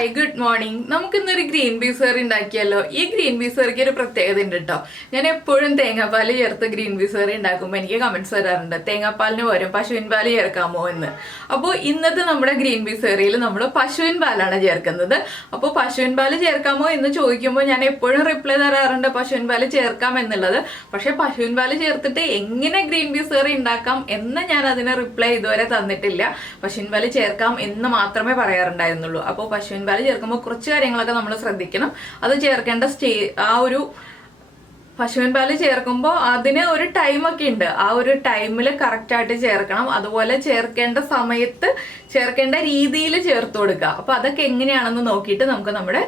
Hi good morning. നമുക്കിന്നൊരു green peas curry ഉണ്ടാക്കിയല്ലോ. ഈ ഗ്രീൻ പീസ് കറിക്ക് ഒരു പ്രത്യേകത ഉണ്ട് കേട്ടോ. ഞാൻ എപ്പോഴും തേങ്ങാപ്പാൽ ചേർത്ത് ഗ്രീൻ പീസ് കറി ഉണ്ടാക്കുമ്പോൾ എനിക്ക് കമന്റ്സ് വരാറുണ്ട്, തേങ്ങാപ്പാലിന് പകരം പശുവിൻ പാൽ ചേർക്കാമോ എന്ന്. അപ്പോൾ ഇന്നത്തെ നമ്മുടെ ഗ്രീൻ പീസ് കറിയിൽ നമ്മൾ പശുവിൻ പാലാണ് ചേർക്കുന്നത്. അപ്പോൾ പശുവിൻ പാൽ ചേർക്കാമോ എന്ന് ചോദിക്കുമ്പോൾ ഞാൻ എപ്പോഴും റിപ്ലൈ തരാറുണ്ട് പശുവിൻ പാൽ ചേർക്കാം എന്നുള്ളത്. പക്ഷെ പശുവിൻ പാൽ ചേർത്തിട്ട് എങ്ങനെ ഗ്രീൻ പീസ് കറി ഉണ്ടാക്കാം എന്ന് ഞാൻ അതിന് റിപ്ലൈ ഇതുവരെ തന്നിട്ടില്ല. പശുവിൻ പാൽ ചേർക്കാം എന്ന് മാത്രമേ പറയാറുണ്ടായിരുന്നുള്ളൂ. അപ്പോൾ പശുവിൻ പാൽ ചേർക്കുമ്പോൾ കുറച്ച് കാര്യങ്ങളൊക്കെ നമ്മൾ ശ്രദ്ധിക്കണം. അത് ചേർക്കേണ്ട പശുവിൻ പാൽ ചേർക്കുമ്പോൾ അതിന് ഒരു ടൈമൊക്കെ ഉണ്ട്. ആ ഒരു ടൈമിൽ കറക്റ്റായിട്ട് ചേർക്കണം. അതുപോലെ ചേർക്കേണ്ട സമയത്ത് ചേർക്കേണ്ട രീതിയിൽ ചേർത്ത് കൊടുക്കുക. അപ്പോൾ അതൊക്കെ എങ്ങനെയാണെന്ന് നോക്കിയിട്ട് നമുക്ക് നമ്മുടെ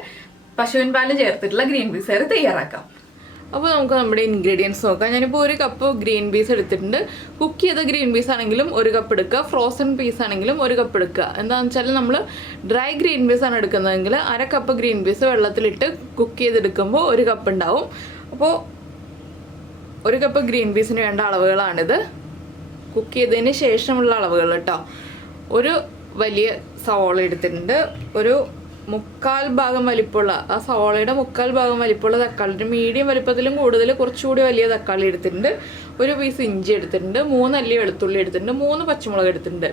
പശുവിൻ പാൽ ചേർത്തിട്ടുള്ള ഗ്രീൻ പീസ് കറി തയ്യാറാക്കാം. അപ്പോൾ നമുക്ക് നമ്മുടെ ഇൻഗ്രീഡിയൻസ് നോക്കാം. ഞാനിപ്പോൾ 1 കപ്പ് ഗ്രീൻ പീസ് എടുത്തിട്ടുണ്ട്. കുക്ക് ചെയ്ത ഗ്രീൻ പീസ് ആണെങ്കിലും 1 കപ്പ് എടുക്കുക, ഫ്രോസൺ പീസ് ആണെങ്കിലും 1 കപ്പ് എടുക്കുക. എന്താണെന്ന് വെച്ചാൽ നമ്മൾ ഡ്രൈ ഗ്രീൻ പീസ് ആണ് എടുക്കുന്നതെങ്കിൽ 1/2 കപ്പ് ഗ്രീൻ പീസ് വെള്ളത്തിലിട്ട് കുക്ക് ചെയ്തെടുക്കുമ്പോൾ 1 കപ്പ് ഉണ്ടാവും. അപ്പോൾ 1 കപ്പ് ഗ്രീൻ പീസിന് വേണ്ട അളവുകളാണിത്. കുക്ക് ചെയ്തതിന് ശേഷമുള്ള അളവുകൾ കേട്ടോ. ഒരു വലിയ സവോള എടുത്തിട്ടുണ്ട്. ഒരു 1/4 ഭാഗം വലിപ്പമുള്ള, ആ സവോളയുടെ 1/4 ഭാഗം വലിപ്പമുള്ള തക്കാളി, മീഡിയം വലിപ്പത്തിലും കൂടുതൽ കുറച്ചുകൂടി വലിയ തക്കാളി എടുത്തിട്ടുണ്ട്. 1 പീസ് ഇഞ്ചി എടുത്തിട്ടുണ്ട്. 3 അല്ലി വെളുത്തുള്ളി എടുത്തിട്ടുണ്ട്. 3 പച്ചമുളക് എടുത്തിട്ടുണ്ട്.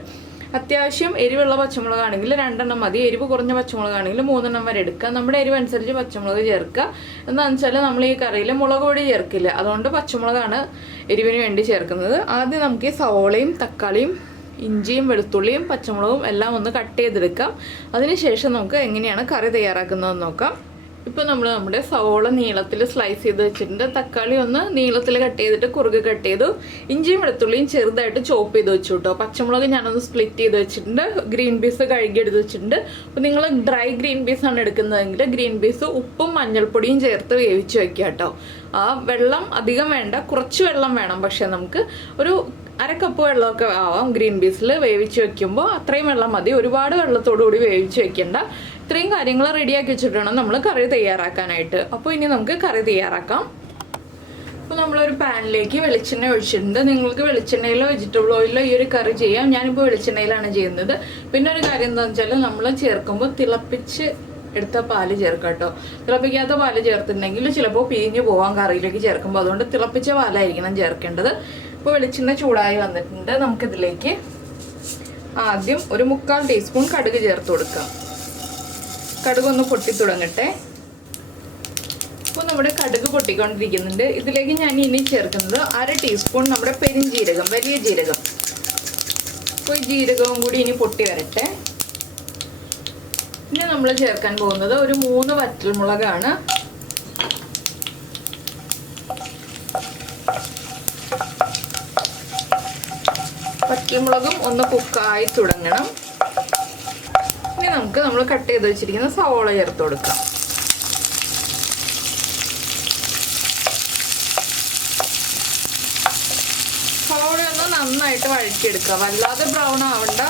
അത്യാവശ്യം എരിവുള്ള പച്ചമുളകാണെങ്കിൽ 2 എണ്ണം മതി. എരിവ് കുറഞ്ഞ പച്ചമുളകാണെങ്കിൽ 3 എണ്ണം വരെ എടുക്കുക. നമ്മുടെ എരിവ് അനുസരിച്ച് പച്ചമുളക് ചേർക്കുക. എന്താണെന്ന് വെച്ചാൽ നമ്മൾ ഈ കറിയിൽ മുളക് പൊടി ചേർക്കില്ല, അതുകൊണ്ട് പച്ചമുളകാണ് എരിവിന് വേണ്ടി ചേർക്കുന്നത്. ആദ്യം നമുക്ക് ഈ സവോളയും തക്കാളിയും ഇഞ്ചിയും വെളുത്തുള്ളിയും പച്ചമുളകും എല്ലാം ഒന്ന് കട്ട് ചെയ്തെടുക്കാം. അതിനുശേഷം നമുക്ക് എങ്ങനെയാണ് കറി തയ്യാറാക്കുന്നതെന്ന് നോക്കാം. ഇപ്പോൾ നമ്മൾ നമ്മുടെ സവോള നീളത്തിൽ സ്ലൈസ് ചെയ്ത് വെച്ചിട്ടുണ്ട്. തക്കാളി ഒന്ന് നീളത്തിൽ കട്ട് ചെയ്തിട്ട് കുറുകെ കട്ട് ചെയ്തു. ഇഞ്ചിയും വെളുത്തുള്ളിയും ചെറുതായിട്ട് ചോപ്പ് ചെയ്ത് വെച്ചു കേട്ടോ. പച്ചമുളക് ഞാനൊന്ന് സ്പ്ലിറ്റ് ചെയ്ത് വെച്ചിട്ടുണ്ട്. ഗ്രീൻ പീസ് കഴുകി എടുത്ത് വെച്ചിട്ടുണ്ട്. അപ്പോൾ നിങ്ങൾ ഡ്രൈ ഗ്രീൻ പീസാണ് എടുക്കുന്നതെങ്കിൽ ഗ്രീൻ പീസ് ഉപ്പും മഞ്ഞൾപ്പൊടിയും ചേർത്ത് വേവിച്ച് വയ്ക്കുക കേട്ടോ. ആ വെള്ളം അധികം വേണ്ട, കുറച്ച് വെള്ളം വേണം. പക്ഷേ നമുക്ക് ഒരു 1/2 കപ്പ് വെള്ളമൊക്കെ ആവാം ഗ്രീൻ പീസിൽ വേവിച്ച് വെക്കുമ്പോൾ. അത്രയും വെള്ളം മതി. ഒരുപാട് വെള്ളത്തോടു കൂടി വേവിച്ച് വെക്കേണ്ട. ഇത്രയും കാര്യങ്ങൾ റെഡിയാക്കി വെച്ചിട്ട് വേണം നമ്മൾ കറി തയ്യാറാക്കാനായിട്ട്. അപ്പോൾ ഇനി നമുക്ക് കറി തയ്യാറാക്കാം. അപ്പോൾ നമ്മളൊരു പാനിലേക്ക് വെളിച്ചെണ്ണ ഒഴിച്ചിട്ടുണ്ട്. നിങ്ങൾക്ക് വെളിച്ചെണ്ണയിലോ വെജിറ്റബിൾ ഓയിലോ ഈ ഒരു കറി ചെയ്യാം. ഞാനിപ്പോൾ വെളിച്ചെണ്ണയിലാണ് ചെയ്യുന്നത്. പിന്നെ ഒരു കാര്യം എന്താണെന്ന് വെച്ചാൽ നമ്മൾ ചേർക്കുമ്പോൾ തിളപ്പിച്ച് എടുത്ത പാല് ചേർക്കാം കേട്ടോ. തിളപ്പിക്കാത്ത പാല് ചേർത്തിട്ടുണ്ടെങ്കിൽ ചിലപ്പോൾ പിരിഞ്ഞു പോകാൻ കറിയിലേക്ക് ചേർക്കുമ്പോൾ. അതുകൊണ്ട് തിളപ്പിച്ച പാലായിരിക്കണം ചേർക്കേണ്ടത്. ഇപ്പോൾ വെളിച്ചെണ്ണ ചൂടായി വന്നിട്ടുണ്ട്. നമുക്കിതിലേക്ക് ആദ്യം ഒരു 1/4 ടീസ്പൂൺ കടുക് ചേർത്ത് കൊടുക്കാം. കടുകൊന്ന് പൊട്ടി തുടങ്ങട്ടെ. അപ്പോൾ നമ്മുടെ കടുക് പൊട്ടിക്കൊണ്ടിരിക്കുന്നുണ്ട്. ഇതിലേക്ക് ഞാൻ ഇനി ചേർക്കുന്നത് 1/2 ടീസ്പൂൺ നമ്മുടെ പെരിഞ്ജീരകം, വലിയ ജീരകം. അപ്പോൾ ഈ ജീരകവും കൂടി ഇനി പൊട്ടി വരട്ടെ. പിന്നെ നമ്മൾ ചേർക്കാൻ പോകുന്നത് ഒരു 3 വറ്റൽമുളകാണ്. വറ്റൽമുളകും ഒന്ന് കുക്കായി തുടങ്ങണം. ഇനി നമുക്ക് നമ്മൾ കട്ട് ചെയ്ത് വെച്ചിരിക്കുന്ന സവോള ചേർത്ത് കൊടുക്കാം. സവോള ഒന്ന് നന്നായിട്ട് വഴറ്റിയെടുക്കുക. വല്ലാതെ ബ്രൗൺ ആവണ്ട,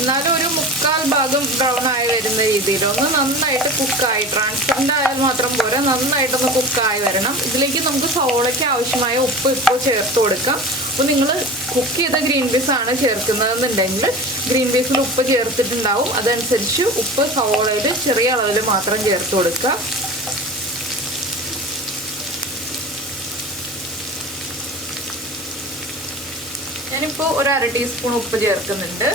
എന്നാലും ഒരു 1/4 ഭാഗം ബ്രൗൺ ആയി വരുന്ന രീതിയിൽ ഒന്ന് നന്നായിട്ട് കുക്കായി, ട്രാൻസ്പെറൻ്റ് ആയാൽ മാത്രം പോരാ, നന്നായിട്ടൊന്ന് കുക്കായി വരണം. ഇതിലേക്ക് നമുക്ക് സവോളയ്ക്ക് ആവശ്യമായ ഉപ്പ് ഇപ്പോൾ ചേർത്ത് കൊടുക്കാം. അപ്പോൾ നിങ്ങൾ കുക്ക് ചെയ്ത ഗ്രീൻ പീസ് ആണ് ചേർക്കുന്നതെന്നുണ്ടെങ്കിൽ ഗ്രീൻ പീസിൽ ഉപ്പ് ചേർത്തിട്ടുണ്ടാവും. അതനുസരിച്ച് ഉപ്പ് സവോളയിൽ ചെറിയ അളവിൽ മാത്രം ചേർത്ത് കൊടുക്കുക. ഞാനിപ്പോൾ ഒരു 1/2 ടീസ്പൂൺ ഉപ്പ് ചേർക്കുന്നുണ്ട്.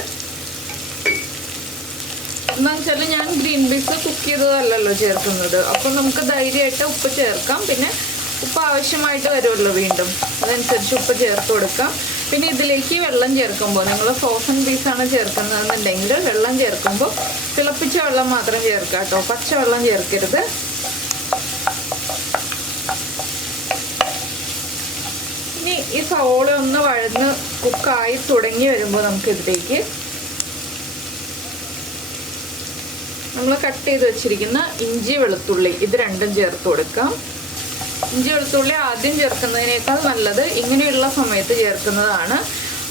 എന്താണെന്ന് വെച്ചാൽ ഞാൻ ഗ്രീൻ പീസ് കുക്ക് ചെയ്തതല്ലല്ലോ ചേർക്കുന്നത്. അപ്പം നമുക്ക് ധൈര്യമായിട്ട് ഉപ്പ് ചേർക്കാം. പിന്നെ ഉപ്പ് ആവശ്യമായിട്ട് വരുമല്ലോ വീണ്ടും, അതനുസരിച്ച് ഉപ്പ് ചേർത്ത് കൊടുക്കാം. പിന്നെ ഇതിലേക്ക് വെള്ളം ചേർക്കുമ്പോൾ നിങ്ങൾ ഫ്രോസൺ പീസാണ് ചേർക്കുന്നതെന്നുണ്ടെങ്കിൽ വെള്ളം ചേർക്കുമ്പോൾ തിളപ്പിച്ച വെള്ളം മാത്രം ചേർക്കുക കേട്ടോ. പച്ചവെള്ളം ചേർക്കരുത്. ഇനി ഈ സവോള ഒന്ന് വഴന്ന് കുക്കായി തുടങ്ങി വരുമ്പോൾ നമുക്കിതിലേക്ക് നമ്മൾ കട്ട് ചെയ്ത് വെച്ചിരിക്കുന്ന ഇഞ്ചി വെളുത്തുള്ളി ഇത് രണ്ടും ചേർത്ത് കൊടുക്കാം. ഇഞ്ചി വെളുത്തുള്ളി ആദ്യം ചേർക്കുന്നതിനേക്കാൾ നല്ലത് ഇങ്ങനെയുള്ള സമയത്ത് ചേർക്കുന്നതാണ്.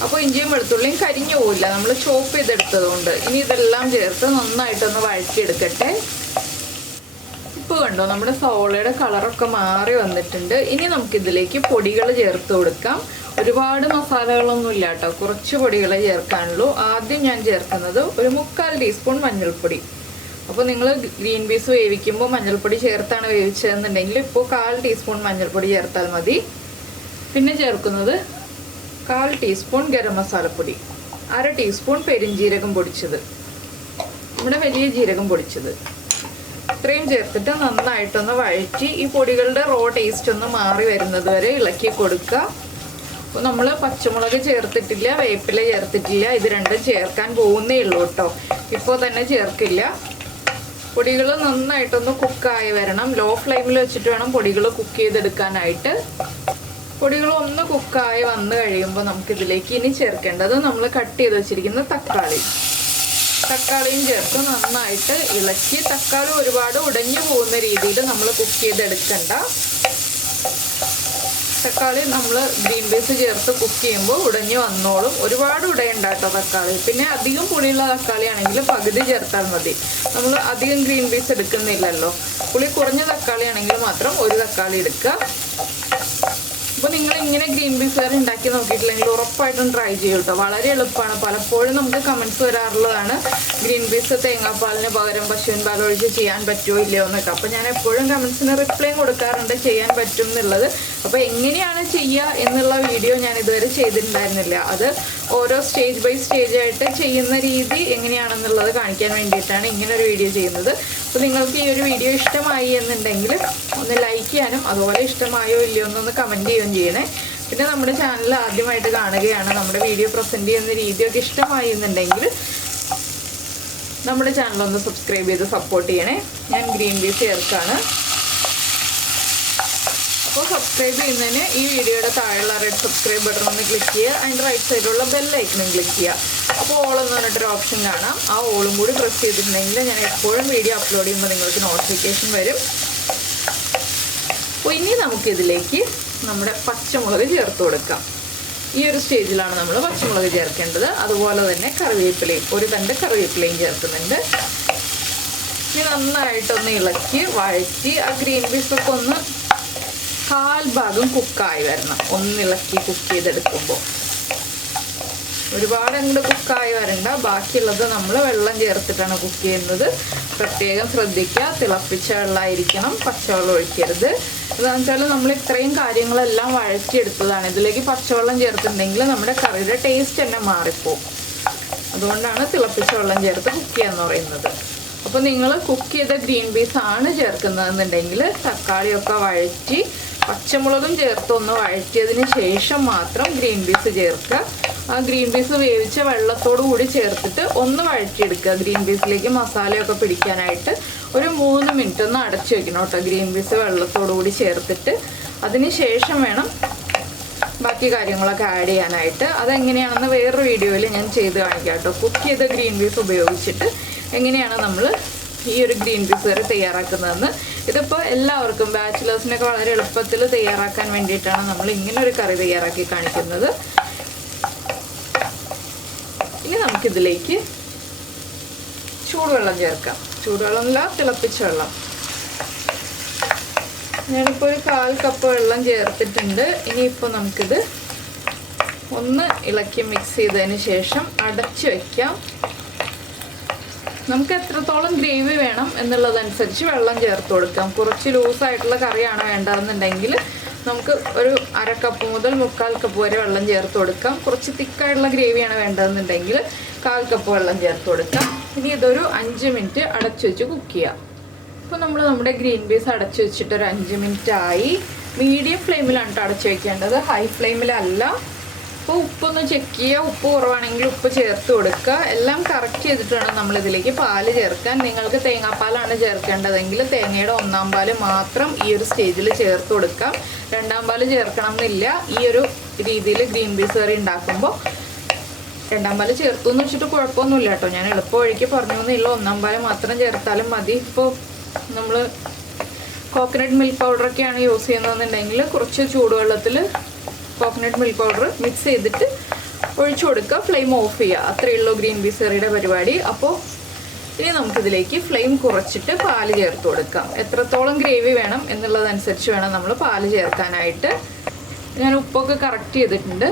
അപ്പോൾ ഇഞ്ചിയും വെളുത്തുള്ളിയും കരിഞ്ഞു പോവില്ല, നമ്മൾ ചോപ്പ് ചെയ്തെടുത്തത് കൊണ്ട്. ഇനി ഇതെല്ലാം ചേർത്ത് നന്നായിട്ടൊന്ന് വഴറ്റിയെടുക്കട്ടെ. ഇപ്പോൾ കണ്ടോ നമ്മുടെ സവോളയുടെ കളറൊക്കെ മാറി വന്നിട്ടുണ്ട്. ഇനി നമുക്കിതിലേക്ക് പൊടികൾ ചേർത്ത് കൊടുക്കാം. ഒരുപാട് മസാലകളൊന്നും ഇല്ല കേട്ടോ, കുറച്ച് പൊടികളെ ചേർക്കാനുള്ളൂ. ആദ്യം ഞാൻ ചേർക്കുന്നത് ഒരു 3/4 ടീസ്പൂൺ മഞ്ഞൾപ്പൊടി. അപ്പോൾ നിങ്ങൾ ഗ്രീൻ പീസ് വേവിക്കുമ്പോൾ മഞ്ഞൾപ്പൊടി ചേർത്താണ് വേവിച്ചതെന്നുണ്ടെങ്കിൽ ഇപ്പോൾ 1/4 ടീസ്പൂൺ മഞ്ഞൾപ്പൊടി ചേർത്താൽ മതി. പിന്നെ ചേർക്കുന്നത് 1/4 ടീസ്പൂൺ ഗരം മസാലപ്പൊടി, 1/2 ടീസ്പൂൺ പെരിഞ്ജീരകം പൊടിച്ചത്, നമ്മുടെ വലിയ ജീരകം പൊടിച്ചത്, ഇത്രയും ചേർത്തിട്ട് നന്നായിട്ടൊന്ന് വഴറ്റി ഈ പൊടികളുടെ റോ ടേസ്റ്റ് ഒന്ന് മാറി വരുന്നത് വരെ ഇളക്കി കൊടുക്കുക. അപ്പോൾ നമ്മൾ പച്ചമുളക് ചേർത്തിട്ടില്ല, വേപ്പില ചേർത്തിട്ടില്ല, ഇത് രണ്ടും ചേർക്കാൻ പോകുന്നേ ഉള്ളൂ കേട്ടോ. ഇപ്പോൾ തന്നെ ചേർക്കില്ല. പൊടികൾ നന്നായിട്ടൊന്ന് കുക്കായി വരണം. ലോ ഫ്ലെയിമിൽ വെച്ചിട്ട് വേണം പൊടികൾ കുക്ക് ചെയ്തെടുക്കാനായിട്ട്. പൊടികൾ ഒന്ന് കുക്കായി വന്നു കഴിയുമ്പോൾ നമുക്കിതിലേക്ക് ഇനി ചേർക്കേണ്ടത് നമ്മൾ കട്ട് ചെയ്ത് വെച്ചിരിക്കുന്ന തക്കാളിയും ചേർത്ത് നന്നായിട്ട് ഇളക്കി. തക്കാളി ഒരുപാട് ഉടഞ്ഞു പോകുന്ന രീതിയിൽ നമ്മൾ കുക്ക് ചെയ്തെടുക്കണ്ട. തക്കാളി നമ്മൾ ഗ്രീൻ പീസ് ചേർത്ത് കുക്ക് ചെയ്യുമ്പോൾ ഉടഞ്ഞു വന്നോളും. ഒരുപാട് ഉടയണ്ട കേട്ടോ തക്കാളി. പിന്നെ അധികം പുളിയുള്ള തക്കാളി ആണെങ്കിൽ പകുതി ചേർത്താൽ മതി. നമ്മൾ അധികം ഗ്രീൻ പീസ് എടുക്കുന്നില്ലല്ലോ. പുളി കുറഞ്ഞ തക്കാളി ആണെങ്കിൽ മാത്രം ഒരു തക്കാളി എടുക്കുക. അപ്പോൾ നിങ്ങൾ ഇങ്ങനെ ഗ്രീൻ പീസ് കറി ഉണ്ടാക്കി നോക്കിയിട്ടില്ലെങ്കിൽ ഉറപ്പായിട്ടും ട്രൈ ചെയ്യും കേട്ടോ. വളരെ എളുപ്പമാണ്. പലപ്പോഴും നമുക്ക് കമൻറ്റ്സ് വരാറുള്ളതാണ് ഗ്രീൻ പീസ് തേങ്ങാപ്പാലിന് പകരം പശുവിൻ പാൽ ഒഴിച്ച് ചെയ്യാൻ പറ്റുമോ ഇല്ലയോ എന്നൊക്കെ. അപ്പോൾ ഞാൻ എപ്പോഴും കമൻറ്റ്സിന് റിപ്ലൈ കൊടുക്കാറുണ്ട് ചെയ്യാൻ പറ്റും എന്നുള്ളത്. അപ്പോൾ എങ്ങനെയാണ് ചെയ്യുക എന്നുള്ള വീഡിയോ ഞാൻ ഇതുവരെ ചെയ്തിട്ടുണ്ടായിരുന്നില്ല. അത് ഓരോ സ്റ്റേജ് ബൈ സ്റ്റേജ് ആയിട്ട് ചെയ്യുന്ന രീതി എങ്ങനെയാണെന്നുള്ളത് കാണിക്കാൻ വേണ്ടിയിട്ടാണ് ഇങ്ങനെ ഒരു വീഡിയോ ചെയ്യുന്നത്. അപ്പോൾ നിങ്ങൾക്ക് ഈ ഒരു വീഡിയോ ഇഷ്ടമായി എന്നുണ്ടെങ്കിൽ ഒന്ന് ലൈക്ക് ചെയ്യാനും അതുപോലെ ഇഷ്ടമായോ ഇല്ലയോ എന്നൊന്ന് കമൻറ്റ് ചെയ്യുകയും ചെയ്യണേ. പിന്നെ നമ്മുടെ ചാനൽ ആദ്യമായിട്ട് കാണുകയാണ്, നമ്മുടെ വീഡിയോ പ്രസൻറ്റ് ചെയ്യുന്ന രീതിയൊക്കെ ഇഷ്ടമായി എന്നുണ്ടെങ്കിൽ നമ്മുടെ ചാനലൊന്ന് സബ്സ്ക്രൈബ് ചെയ്ത് സപ്പോർട്ട് ചെയ്യണേ. ഞാൻ ഗ്രീൻ പീസ് ചേർക്കാണ്. അപ്പോൾ സബ്സ്ക്രൈബ് ചെയ്യുന്നതിന് ഈ വീഡിയോയുടെ താഴെയുള്ള റെഡ് സബ്സ്ക്രൈബ് ബട്ടൺ ഒന്ന് ക്ലിക്ക് ചെയ്യുക. അതിൻ്റെ റൈറ്റ് സൈഡിലുള്ള ബെല്ലൈക്കണും ക്ലിക്ക് ചെയ്യുക. അപ്പോൾ ഓളെന്ന് പറഞ്ഞിട്ടൊരു ഓപ്ഷൻ കാണാം. ആ ഓളും കൂടി പ്രസ് ചെയ്തിട്ടുണ്ടെങ്കിൽ ഞാൻ എപ്പോഴും വീഡിയോ അപ്ലോഡ് ചെയ്യുമ്പോൾ നിങ്ങൾക്ക് നോട്ടിഫിക്കേഷൻ വരും. അപ്പോൾ ഇനി നമുക്കിതിലേക്ക് നമ്മുടെ പച്ചമുളക് ചേർത്ത് കൊടുക്കാം. ഈ ഒരു സ്റ്റേജിലാണ് നമ്മൾ പച്ചമുളക് ചേർക്കേണ്ടത്. അതുപോലെ തന്നെ കറിവേപ്പിലയും, ഒരു തണ്ട് കറിവേപ്പിലയും ചേർക്കുന്നുണ്ട്. ഇനി നന്നായിട്ടൊന്ന് ഇളക്കി വഴറ്റി ആ ഗ്രീൻ പീസൊക്കെ ഒന്ന് 1/4 ഭാഗം കുക്കായി വരണം. ഒന്നിളക്കി കുക്ക് ചെയ്തെടുക്കുമ്പോൾ ഒരുപാട് അങ്ങോട്ട് കുക്കായി വരണ്ട. ബാക്കിയുള്ളത് നമ്മൾ വെള്ളം ചേർത്തിട്ടാണ് കുക്ക് ചെയ്യുന്നത്. പ്രത്യേകം ശ്രദ്ധിക്കുക, തിളപ്പിച്ച വെള്ളമായിരിക്കണം, പച്ചവെള്ളം ഒഴിക്കരുത്. എന്താണെന്ന് വെച്ചാൽ നമ്മൾ ഇത്രയും കാര്യങ്ങളെല്ലാം വഴറ്റിയെടുത്തതാണ്. ഇതിലേക്ക് പച്ചവെള്ളം ചേർത്തിട്ടുണ്ടെങ്കിൽ നമ്മുടെ കറിയുടെ ടേസ്റ്റ് തന്നെ മാറിപ്പോവും. അതുകൊണ്ടാണ് തിളപ്പിച്ച വെള്ളം ചേർത്ത് കുക്ക് ചെയ്യാന്ന് പറയുന്നത്. അപ്പോൾ നിങ്ങൾ കുക്ക് ചെയ്ത ഗ്രീൻ പീസ് ആണ് ചേർക്കുന്നതെന്നുണ്ടെങ്കിൽ തക്കാളിയൊക്കെ വഴറ്റി പച്ചമുളകും ചേർത്തൊന്ന് വഴറ്റിയതിന് ശേഷം മാത്രം ഗ്രീൻ പീസ് ചേർക്കുക. ആ ഗ്രീൻ പീസ് വേവിച്ച വെള്ളത്തോടു കൂടി ചേർത്തിട്ട് ഒന്ന് വഴറ്റിയെടുക്കുക. ഗ്രീൻ പീസിലേക്ക് മസാലയൊക്കെ പിടിക്കാനായിട്ട് ഒരു 3 മിനിറ്റ് ഒന്ന് അടച്ചു വെക്കണം കേട്ടോ. ഗ്രീൻ പീസ് വെള്ളത്തോടു കൂടി ചേർത്തിട്ട് അതിന് ശേഷം വേണം ബാക്കി കാര്യങ്ങളൊക്കെ ആഡ് ചെയ്യാനായിട്ട്. അതെങ്ങനെയാണെന്ന് വേറൊരു വീഡിയോയിൽ ഞാൻ ചെയ്ത് കാണിക്കാം കേട്ടോ. കുക്ക് ചെയ്ത ഗ്രീൻ പീസ് ഉപയോഗിച്ചിട്ട് എങ്ങനെയാണ് നമ്മൾ ഈ ഒരു ഗ്രീൻ പീസ് കറി തയ്യാറാക്കുന്നതെന്ന്. ഇതിപ്പോൾ എല്ലാവർക്കും ബാച്ചിലേഴ്സിനൊക്കെ വളരെ എളുപ്പത്തിൽ തയ്യാറാക്കാൻ വേണ്ടിയിട്ടാണ് നമ്മൾ ഇങ്ങനെ ഒരു കറി തയ്യാറാക്കി കാണിക്കുന്നത്. ഇനി നമുക്കിതിലേക്ക് ചൂടുവെള്ളം ചേർക്കാം. ചൂടുവെള്ളമല്ല, തിളപ്പിച്ച വെള്ളം. ഞാനിപ്പോൾ ഒരു 1/4 കപ്പ് വെള്ളം ചേർത്തിട്ടുണ്ട്. ഇനിയിപ്പോൾ നമുക്കിത് ഒന്ന് ഇളക്കി മിക്സ് ചെയ്തതിന് ശേഷം അടച്ചു വയ്ക്കാം. നമുക്ക് എത്രത്തോളം ഗ്രേവി വേണം എന്നുള്ളതനുസരിച്ച് വെള്ളം ചേർത്ത് കൊടുക്കാം. കുറച്ച് ലൂസായിട്ടുള്ള കറിയാണ് വേണ്ടതെന്നുണ്ടെങ്കിൽ നമുക്ക് ഒരു 1/2 കപ്പ് മുതൽ 3/4 കപ്പ് വരെ വെള്ളം ചേർത്ത് കൊടുക്കാം. കുറച്ച് തിക്കായിട്ടുള്ള ഗ്രേവിയാണ് വേണ്ടതെന്നുണ്ടെങ്കിൽ 1/4 കപ്പ് വെള്ളം ചേർത്ത് കൊടുക്കാം. ഇനി ഇതൊരു 5 മിനിറ്റ് അടച്ചു വെച്ച് കുക്ക് ചെയ്യാം. ഇപ്പോൾ നമ്മൾ നമ്മുടെ ഗ്രീൻ പീസ് അടച്ചു വെച്ചിട്ട് ഒരു 5 മിനിറ്റ് ആയി. മീഡിയം ഫ്ലെയിമിലാണ് അടച്ചു വയ്ക്കേണ്ടത്, ഹൈ ഫ്ലെയിമിലല്ല. അപ്പോൾ ഉപ്പൊന്ന് ചെക്ക് ചെയ്യുക. ഉപ്പ് കുറവാണെങ്കിൽ ഉപ്പ് ചേർത്ത് കൊടുക്കുക. എല്ലാം കറക്റ്റ് ചെയ്തിട്ട് വേണം നമ്മളിതിലേക്ക് പാല് ചേർക്കാൻ. നിങ്ങൾക്ക് തേങ്ങാപ്പാലാണ് ചേർക്കേണ്ടതെങ്കിൽ തേങ്ങയുടെ 1/4 പാല് മാത്രം ഈ ഒരു സ്റ്റേജിൽ ചേർത്ത് കൊടുക്കാം. 2/2 പാല് ചേർക്കണം എന്നില്ല. ഈ ഒരു രീതിയിൽ ഗ്രീൻ പീസ് കറി ഉണ്ടാക്കുമ്പോൾ 2/2 പാല് ചേർത്തു എന്ന് വെച്ചിട്ട് കുഴപ്പമൊന്നുമില്ല കേട്ടോ. ഞാൻ എളുപ്പ വഴിക്ക് പറഞ്ഞു എന്നില്ല. 1/4 പാല് മാത്രം ചേർത്താലും മതി. ഇപ്പോൾ നമ്മൾ കോക്കനട്ട് മിൽക്ക് പൗഡറൊക്കെയാണ് യൂസ് ചെയ്യുന്നതെന്നുണ്ടെങ്കിൽ കുറച്ച് ചൂടുവെള്ളത്തിൽ കോക്കനട്ട് മിൽക്ക് പൗഡർ മിക്സ് ചെയ്തിട്ട് ഒഴിച്ചു കൊടുക്കുക. ഫ്ലെയിം ഓഫ് ചെയ്യുക. അത്രയേ ഉള്ളൂ ഗ്രീൻ പീസ് കറിയുടെ പരിപാടി. അപ്പോൾ ഇനി നമുക്കിതിലേക്ക് ഫ്ലെയിം കുറച്ചിട്ട് പാല് ചേർത്ത് കൊടുക്കാം. എത്രത്തോളം ഗ്രേവി വേണം എന്നുള്ളതനുസരിച്ച് വേണം നമ്മൾ പാല് ചേർക്കാനായിട്ട്. ഞാൻ ഉപ്പൊക്കെ കറക്റ്റ് ചെയ്തിട്ടുണ്ട്.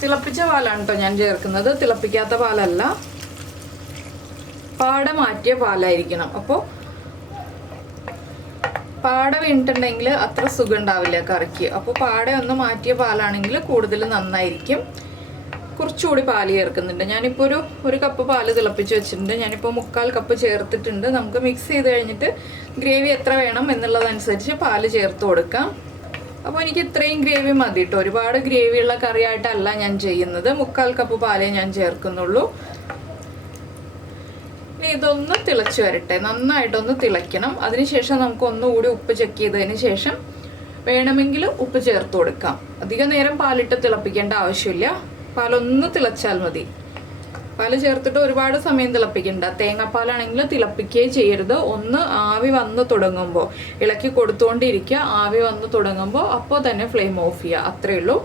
തിളപ്പിച്ച പാലാണ് കേട്ടോ ഞാൻ ചേർക്കുന്നത്, തിളപ്പിക്കാത്ത പാലല്ല. പാട മാറ്റിയ പാലായിരിക്കണം. അപ്പോൾ പാട വീണിട്ടുണ്ടെങ്കിൽ അത്ര സുഖം ഉണ്ടാവില്ല കറിക്ക്. അപ്പോൾ പാട ഒന്ന് മാറ്റിയ പാലാണെങ്കിൽ കൂടുതൽ നന്നായിരിക്കും. കുറച്ചുകൂടി പാല് ചേർക്കുന്നുണ്ട്. ഞാനിപ്പോൾ ഒരു കപ്പ് പാല് തിളപ്പിച്ച് വെച്ചിട്ടുണ്ട്. ഞാനിപ്പോൾ 3/4 കപ്പ് ചേർത്തിട്ടുണ്ട്. നമുക്ക് മിക്സ് ചെയ്ത് കഴിഞ്ഞിട്ട് ഗ്രേവി എത്ര വേണം എന്നുള്ളതനുസരിച്ച് പാല് ചേർത്ത് കൊടുക്കാം. അപ്പോൾ എനിക്ക് ഇത്രയും ഗ്രേവി മതി കേട്ടോ. ഒരുപാട് ഗ്രേവിയുള്ള കറിയായിട്ടല്ല ഞാൻ ചെയ്യുന്നത്. 3/4 കപ്പ് പാലേ ഞാൻ ചേർക്കുന്നുള്ളൂ. ഇനി ഇതൊന്ന് തിളച്ച് വരട്ടെ, നന്നായിട്ടൊന്ന് തിളയ്ക്കണം. അതിനുശേഷം നമുക്ക് ഒന്നുകൂടി ഉപ്പ് ചെക്ക് ചെയ്തതിന് ശേഷം വേണമെങ്കിൽ ഉപ്പ് ചേർത്ത് കൊടുക്കാം. അധികം നേരം പാലിട്ട് തിളപ്പിക്കേണ്ട ആവശ്യമില്ല. പാലൊന്ന് തിളച്ചാൽ മതി. പാല് ചേർത്തിട്ട് ഒരുപാട് സമയം തിളപ്പിക്കണ്ട. തേങ്ങാപ്പാലാണെങ്കിൽ തിളപ്പിക്കുകയും ചെയ്യരുത്. ഒന്ന് ആവി വന്ന് തുടങ്ങുമ്പോൾ ഇളക്കി കൊടുത്തുകൊണ്ടിരിക്കുക. ആവി വന്ന് തുടങ്ങുമ്പോൾ അപ്പോൾ തന്നെ ഫ്ലെയിം ഓഫ് ചെയ്യുക. അത്രയേ ഉള്ളൂ.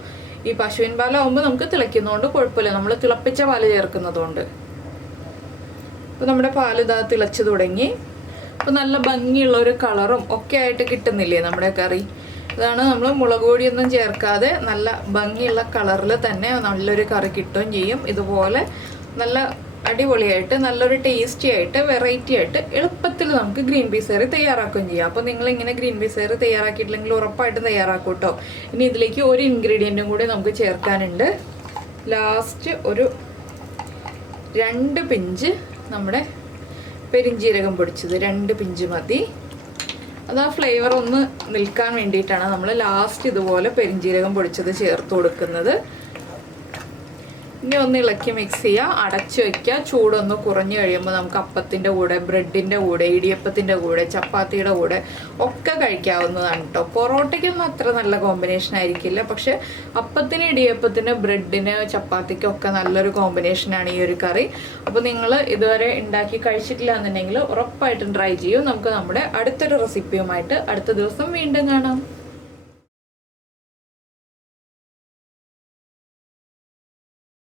ഈ പശുവിൻ പാലാവുമ്പോൾ നമുക്ക് തിളയ്ക്കുന്നതുകൊണ്ട് കുഴപ്പമില്ല, നമ്മൾ തിളപ്പിച്ച പാല് ചേർക്കുന്നതുകൊണ്ട്. അപ്പോൾ നമ്മുടെ പാല് ഇതാ തിളച്ച് തുടങ്ങി. അപ്പോൾ നല്ല ഭംഗിയുള്ള ഒരു കളറും ഒക്കെ ആയിട്ട് കിട്ടുന്നില്ലേ നമ്മുടെ കറി. ഇതാണ് നമ്മൾ മുളക് പൊടിയൊന്നും ചേർക്കാതെ നല്ല ഭംഗിയുള്ള കളറിൽ തന്നെ നല്ലൊരു കറി കിട്ടുകയും ചെയ്യും. ഇതുപോലെ നല്ല അടിപൊളിയായിട്ട് നല്ലൊരു ടേസ്റ്റി ആയിട്ട് വെറൈറ്റി ആയിട്ട് എളുപ്പത്തിൽ നമുക്ക് ഗ്രീൻ പീസ് കറി തയ്യാറാക്കുകയും ചെയ്യാം. അപ്പോൾ നിങ്ങളിങ്ങനെ ഗ്രീൻ പീസ് കറി തയ്യാറാക്കിയിട്ടില്ലെങ്കിൽ ഉറപ്പായിട്ടും തയ്യാറാക്കും കേട്ടോ. ഇനി ഇതിലേക്ക് ഒരു ഇൻഗ്രീഡിയൻറ്റും കൂടി നമുക്ക് ചേർക്കാനുണ്ട്. ലാസ്റ്റ് ഒരു 2 പിഞ്ച് നമ്മുടെ പെരിഞ്ജീരകം പൊടിച്ചത്, 2 പിഞ്ച് മതി. അത് ആ ഫ്ലേവർ ഒന്ന് നിൽക്കാൻ വേണ്ടിയിട്ടാണ് നമ്മൾ ലാസ്റ്റ് ഇതുപോലെ പെരിഞ്ജീരകം പൊടിച്ചത് ചേർത്ത് കൊടുക്കുന്നത്. ഇനി ഒന്ന് ഇളക്കി മിക്സ് ചെയ്യുക, അടച്ചു വയ്ക്കുക. ചൂടൊന്ന് കുറഞ്ഞു കഴിയുമ്പോൾ നമുക്ക് അപ്പത്തിൻ്റെ കൂടെ, ബ്രെഡിൻ്റെ കൂടെ, ഇടിയപ്പത്തിൻ്റെ കൂടെ, ചപ്പാത്തിയുടെ കൂടെ ഒക്കെ കഴിക്കാവുന്നതാണ് കേട്ടോ. പൊറോട്ടയ്ക്കൊന്നും അത്ര നല്ല കോമ്പിനേഷൻ ആയിരിക്കില്ല, പക്ഷെ അപ്പത്തിന്, ഇടിയപ്പത്തിന്, ബ്രെഡിന്, ചപ്പാത്തിക്കൊക്കെ നല്ലൊരു കോമ്പിനേഷനാണ് ഈ ഒരു കറി. അപ്പോൾ നിങ്ങൾ ഇതുവരെ ഉണ്ടാക്കി കഴിച്ചിട്ടില്ല എന്നുണ്ടെങ്കിൽ ഉറപ്പായിട്ടും ട്രൈ ചെയ്യൂ. നമുക്ക് നമ്മുടെ അടുത്തൊരു റെസിപ്പിയുമായിട്ട് അടുത്ത ദിവസം വീണ്ടും കാണാം.